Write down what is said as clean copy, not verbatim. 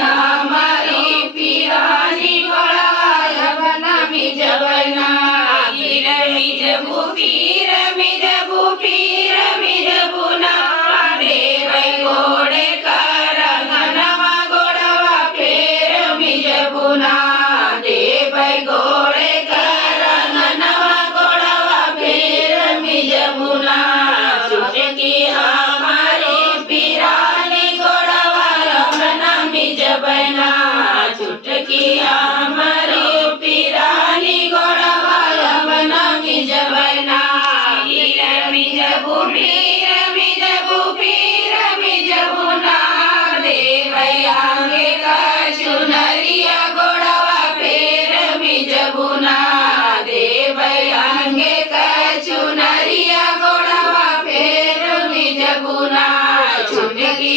हमारी पीरानी गोड़वाया बना मिज बना पीर मिज बु पीर मिज बु पीर मिज बुना दे भाई घोड़े कर घनवा गोड़वा फेर मिज बुना दे भाई घोड़े कर घनवा गोड़वा फेर मिज बुना चुटकी हमारी पीरानी गोड़वाया बना मिज बना चुटकी हमारी पीरानी गोड़वाया बना मिज बना पीर मिज बु पीर मिज बु पीर मिज बुना दे भाई आगे का चुनरिया गोड़वा फेर मिज बुना दे भाई आगे का चुनरिया गोड़वा फेर मिज बुना चुटकी